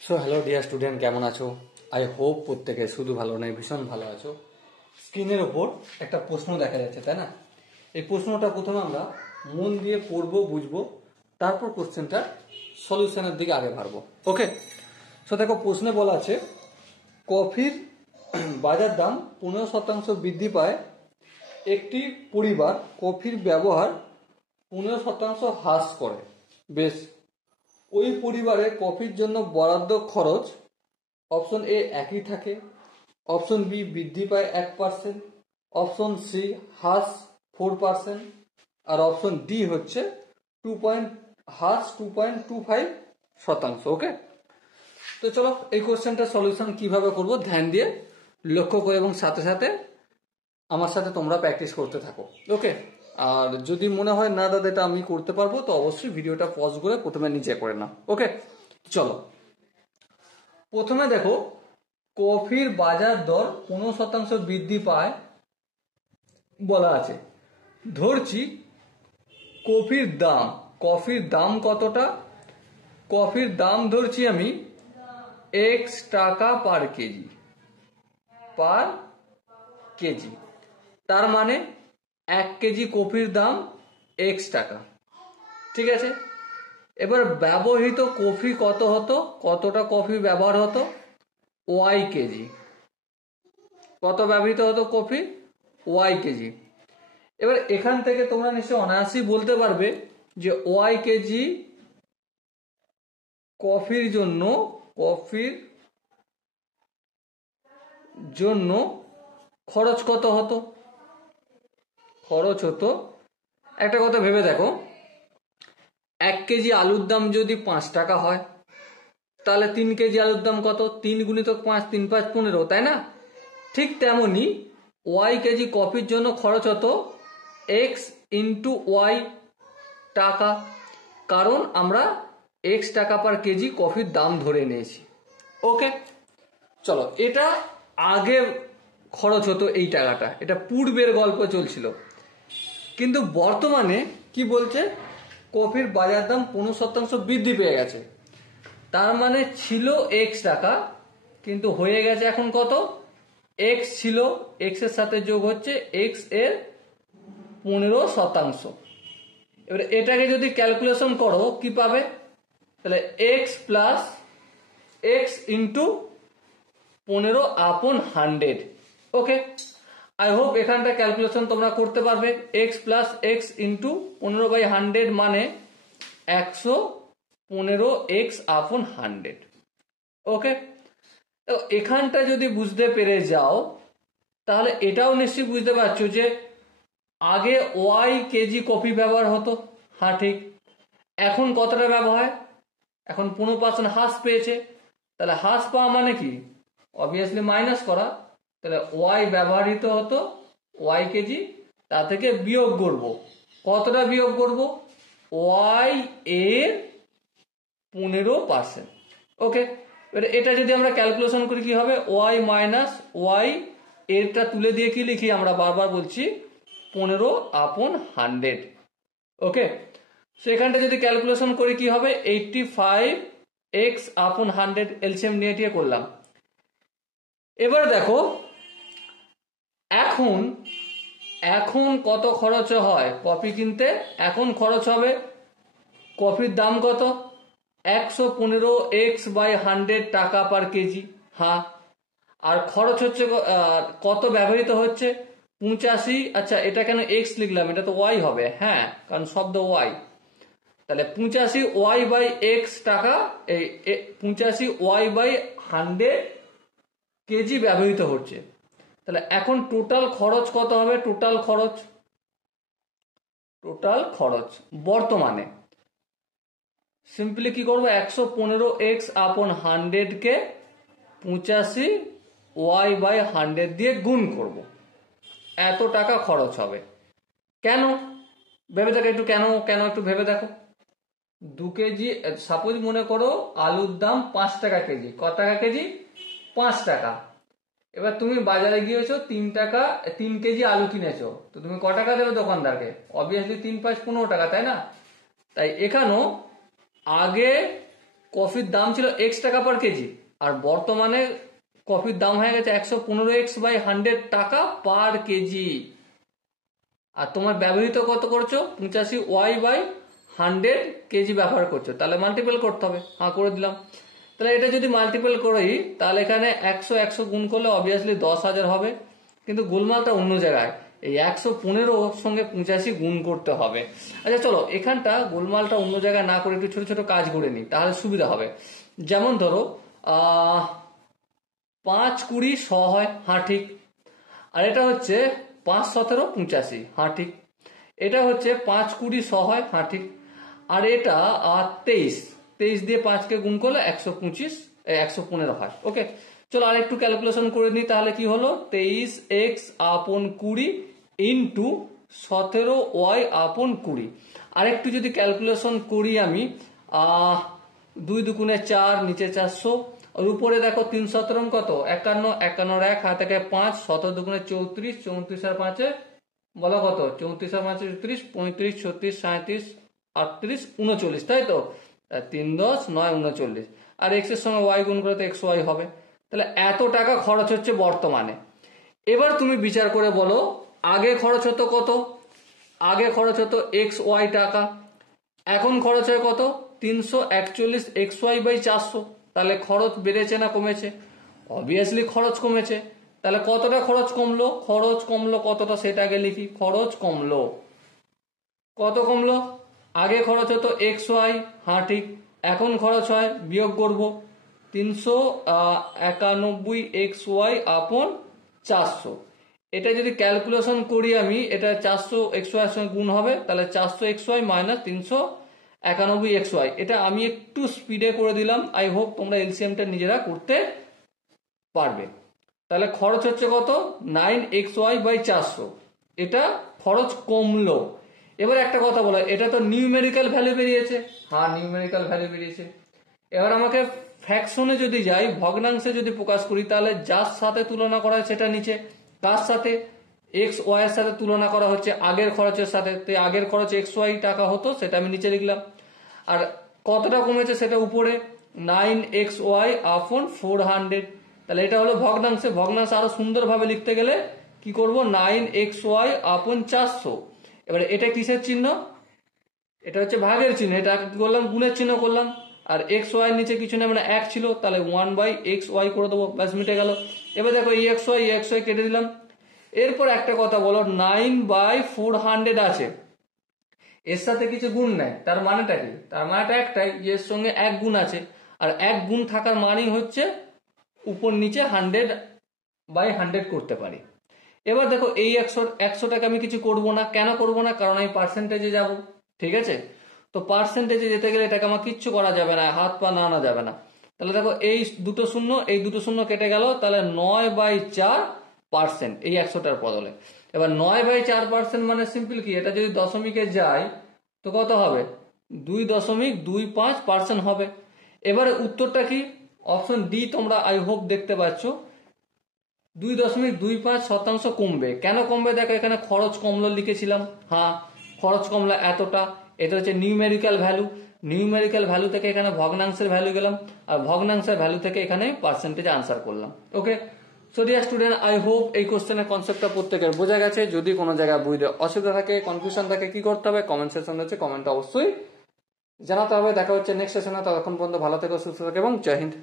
So hello dear student, কেমন আছো? I hope প্রত্যেকে শুধু ভালো নয়, ভীষণ ভালো আছো। স্ক্রিনের ওপর একটা প্রশ্ন দেখা যাচ্ছে, তাই না? এই প্রশ্নটা প্রথমে আমরা মন দিয়ে পড়বো, বুঝবো, তারপর কোশ্চেনটা সলিউশনের দিকে আগে বাড়বো। ওকে, সো দেখো, প্রশ্নে বলা আছে কফির বাজার দাম 15% বৃদ্ধি পায়, একটি পরিবার কফির ব্যবহার 15% হ্রাস করে। বেশ, ওই পরিবারে কফির জন্য বরাদ্দ খরচ অপশন এ একই থাকে, অপশন বি বৃদ্ধি পায় 1%, অপশন সি হ্রাস 4%, আর অপশন ডি হচ্ছে হ্রাস 2.25%। ওকে, তো চলো এই কোশ্চেনটা সলিউশন কিভাবে করব ধ্যান দিয়ে লক্ষ্য করে এবং সাথে সাথে আমার সাথে তোমরা প্র্যাকটিস করতে থাকো। ওকে, আর যদি মনে হয় না দাদা এটা আমি করতে পারবো, তো অবশ্যই ভিডিওটা পজ করে প্রথমে নিচে করে নাও। ওকে, চলো প্রথমে দেখো, কফির বাজার দর 15% বৃদ্ধি পায় বলা আছে। ধরছি কফির দাম কতটা? কফির দাম ধরছি আমি এক্স টাকা পার কেজি। তার মানে 1 কেজি কফির দাম এক্স টাকা। ঠিক আছে, এবার ব্যবহৃত কফি কতটা কফি ব্যবহার হতো? Y KG. কত ব্যবহৃত হতো কফি? Y KG. এবার এখান থেকে তোমরা নিশ্চয়ই অনায়াসই বলতে পারবে যে ওয়াই কেজি কফির জন্য খরচ কত হতো? খরচ হতো, একটা কথা ভেবে দেখো, 1 কেজি আলুর দাম যদি 5 টাকা হয়, তাহলে 3 কেজি আলুর দাম কত? 3 গুণিতক 5, 3 5 15, তাই না? ঠিক তেমনি ওয়াই কেজি কফির জন্য খরচ হতো এক্স ইন্টু ওয়াই টাকা, কারণ আমরা এক্স টাকা পার কেজি কফির দাম ধরে নিয়েছি। ওকে, চলো, এটা আগে খরচ হতো এই টাকাটা, এটা পূর্বের গল্প চলছিল। কিন্তু বর্তমানে কি বলছে? কফির বাজার দাম 15% বৃদ্ধি পেয়ে গেছে। তার মানে ছিল এক্স টাকা, কিন্তু হয়ে গেছে এখন কত? এক্স ছিল, এক্স এর সাথে যোগ হচ্ছে এক্স এর 15%। এবার এটাকে যদি ক্যালকুলেশন করো কি পাবে? তাহলে x plus x into 15/100। Okay, I hope এখানটা ক্যালকুলেশন তোমরা করতে পারবে। এক্স প্লাস এক্স ইন্টু 15/100 মানে 115x/100। ওকে, এখানটা যদি বুঝতে পেরে যাও তাহলে এটাও নিশ্চয়ই বুঝতে পারছো যে আগে ওয়াই কেজি কফি ব্যবহার হতো। হ্যাঁ ঠিক, এখন কতটা ব্যবহার? এখন 15% হ্রাস পেয়েছে। তাহলে হ্রাস পাওয়া মানে কি? অবভিয়াসলি মাইনাস করা। তাহলে ওয়াই ব্যবহৃত হতো ওয়াই কেজি, তা থেকে বিয়োগ করব। কতটা বিয়োগ করব? ওয়াই এর 15%। ওকে, এটা যদি আমরা ক্যালকুলেশন করি কি হবে? ওয়াই মাইনাস ওয়াই এরটা তুলে দিয়ে কি লিখি? আমরা বারবার বলছি 15/100। ওকে, সেখানটা যদি ক্যালকুলেশন করি কি হবে? 85x/100 এলসিএম নিয়ে করলাম। এবার দেখো এখন কত খরচ হয় কফি কিনতে? এখন খরচ হবে, কফির দাম কত? 115x/100 টাকা পার কেজি। হ্যাঁ, আর খরচ হচ্ছে কত ব্যবহৃত হচ্ছে? 85। আচ্ছা, এটা কেন এক্স লিখলাম? এটা তো ওয়াই হবে। হ্যাঁ, কারণ শব্দ ওয়াই। তাহলে 85y/x টাকা, এই 85y/100 কেজি ব্যবহৃত হচ্ছে। তাহলে এখন টোটাল খরচ কত হবে? টোটাল খরচ বর্তমানে সিম্পলি কি করবো? 115x/100 কে 85y/100 দিয়ে গুণ করব। এত টাকা খরচ হবে। কেন? ভেবে দেখো একটু, কেন একটু ভেবে দেখো। 2 কেজি, সাপোজ মনে করো আলুর দাম 5 টাকা কেজি। কত টাকা কেজি? 5 টাকা। এবার তুমি বাজারে গিয়েছো, 3 কেজি আলু কিনেছো, তো তুমি ক টাকা দেবে দোকানদারকে? অবভিয়াসলি 3 5 15 টাকা, তাই না? তাই এখানেও আগে কফির দাম ছিল x টাকা পার কেজি, আর বর্তমানে কফির দাম হয়ে গেছে 115x/100 টাকা পার কেজি। আর তোমার ব্যবহৃত কত করছো, 85y/100 কেজি ব্যবহার করছো, তাহলে মাল্টিপল করতে হবে। হ্যাঁ, করে দিলাম। তাহলে এটা যদি মাল্টিপল করি তাহলে এখানে 100 গুণ করলে অবভিয়াসলি 10,000 হবে, কিন্তু গোলমালটা অন্য জায়গায়, এই 115 সঙ্গে 85 গুণ করতে হবে। আচ্ছা চলো, এখানটা গোলমালটা অন্য জায়গায় না করে একটু ছোট ছোট কাজ করে নিই, তাহলে সুবিধা হবে। যেমন ধরো 5 20 100 হয়, হ্যাঁ ঠিক। আর এটা হচ্ছে 5 17 85, হ্যাঁ ঠিক। এটা হচ্ছে 5 20 100 হয়, হ্যাঁ ঠিক। আর এটা 23 দিয়ে 5 কে গুণ করলে 125 115 হয়। ওকে, চলো আর একটু ক্যালকুলেশন করে নিই, তাহলে কি হলো 23x/20 ইন্টু 17y/20। আর একটু যদি ক্যালকুলেশন করি আমি, 2 দুগুণে 4, নিচে 400, আর উপরে দেখো 3 17 কত 51, 51 1 হাতে 5, 17 দুগুণে 34, 34 আর 5 বলো কত, 34 আর 5 34, 35 36 37 38 39, তাই তো? 3 10 9 39, আর x এর সঙ্গে y গুণ করে তো xy হবে। তাহলে এত টাকা খরচ হচ্ছে বর্তমানে। এবার তুমি বিচার করে বলো আগে খরচ হতো কত? আগে খরচ হতো xy টাকা, এখন খরচ হয় কত? 341 xy/400। তাহলে খরচ বেড়েছে না কমেছে? অবভিয়াসলি খরচ কমেছে। তাহলে কতটা খরচ কমলো? খরচ কমলো কতটা সেটা আগে লিখি। খরচ কমলো কত? কমলো, আগে খরচ হতো xy, হ্যাঁ ঠিক। এখন খরচ হয়, বিয়োগ করব, 391 xy/400। এটা যদি ক্যালকুলেশন করি আমি, এটা 400 xy এর সঙ্গে গুণ হবে, তাহলে 400 xy মাইনাস 391 xy। এটা আমি একটু স্পিডে করে দিলাম, আই হোপ তোমরা এলসিএমটা নিজেরা করতে পারবে। তাহলে খরচ হচ্ছে কত? 9xy/400। এটা খরচ কমলো। এবার একটা কথা বলো, এটা তো নিউমেরিক্যাল ভ্যালু বেরিয়েছে, হ্যাঁ নিউমেরিক্যাল ভ্যালু বেরিয়েছে। এবার আমাকে ফ্র্যাকশনে যদি যাই, ভগ্নাংশে যদি প্রকাশ করি, তাহলে যার সাথে তুলনা করা হয় সেটা নিচে, তার সাথে এক্স ওয়াই এর সাথে তুলনা করা হচ্ছে আগের খরচের সাথে। তো আগের খরচ xy টাকা হতো, সেটা আমি নিচে লিখলাম। আর কতটা কমেছে সেটা উপরে, 9xy/400। তাহলে এটা হলো ভগ্নাংশে। ভগ্নাংশ আরো সুন্দরভাবে লিখতে গেলে কি করব, 9xy/400। এবারে এটা কিসের চিহ্ন? এটা হচ্ছে ভাগের চিহ্ন। এটা কি করলাম, গুণের চিহ্ন করলাম। আর xy এর নিচে কিছু নেই, মানে 1 ছিল, তাহলে 1/xy করে দেবো, ব্যাস মিটে গেল। এবার দেখো এই xy কেটে দিলাম। এরপর একটা কথা বলো, 9/400 আছে, এর সাথে কিছু গুণ নাই, তার মানেটা কি? তার মানেটা একটাই, যে এর সঙ্গে 1 গুণ আছে, আর 1 গুণ থাকার মানেই হচ্ছে উপর নিচে 100/100 করতে পারি। এবার দেখো এই 100টাকে আমি কিছু করব না। কেন করব না? কারণ আমি পার্সেন্টেজে যাব, ঠিক আছে? তো পার্সেন্টেজে যেতে গেলে এটাকে আমার কিচ্ছু করা যাবে না, হাত পা নাড়ানো যাবে না। তাহলে দেখো এই দুটো শূন্য, এই দুটো শূন্য কেটে গেল, তাহলে 9/4% এই 100টার বদলে। এবার 9/4% মানে সিম্পল কি, এটা যদি দশমিকে যায় তো কত হবে? 2.25% হবে। এবারে উত্তরটা কি? অপশন ডি তোমরা আই হোপ দেখতে পাচ্ছ, 2.25% কমবে। কেন কমবে? দেখো এখানে খরচ কমলো লিখেছিলাম, হ্যাঁ খরচ কমলো এতটা। এটা হচ্ছে নিউমেরিক্যাল ভ্যালু। নিউমেরিক্যাল ভ্যালু থেকে এখানে ভগ্নাংশের ভ্যালু গেলাম, আর ভগ্নাংশের ভ্যালু থেকে এখানে পার্সেন্টেজ আনসার করলাম। Okay, so dear student, I hope এই কোশ্চেনের কনসেপ্টটা প্রত্যেকের বোঝা গেছে। যদি কোনো জায়গায় বুঝতে অসুবিধা থাকে, কনফিউশন থাকে, কি করতে হবে? কমেন্ট সেকশন হচ্ছে, কমেন্টটা অবশ্যই জানাতে হবে। দেখা হচ্ছে নেক্সট সেশনে। ততক্ষণ পর্যন্ত ভালো থেকো, সুস্থ থেকো এবং জয় হিন্দ।